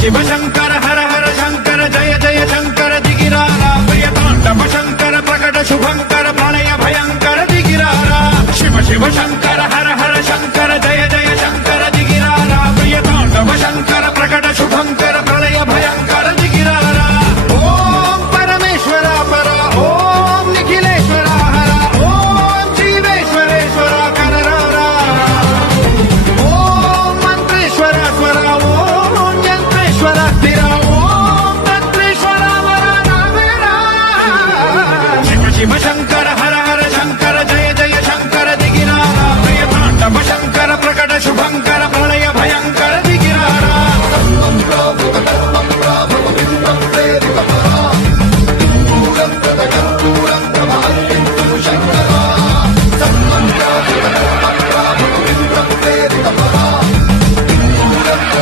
शिव शंकर हर हर शंकर जय जय शंकर दिगिरारा प्रिय तांडव शंकर प्रकट शुभंकर प्रणय भयंकर दिगिरारा शिव शिव शंकर हर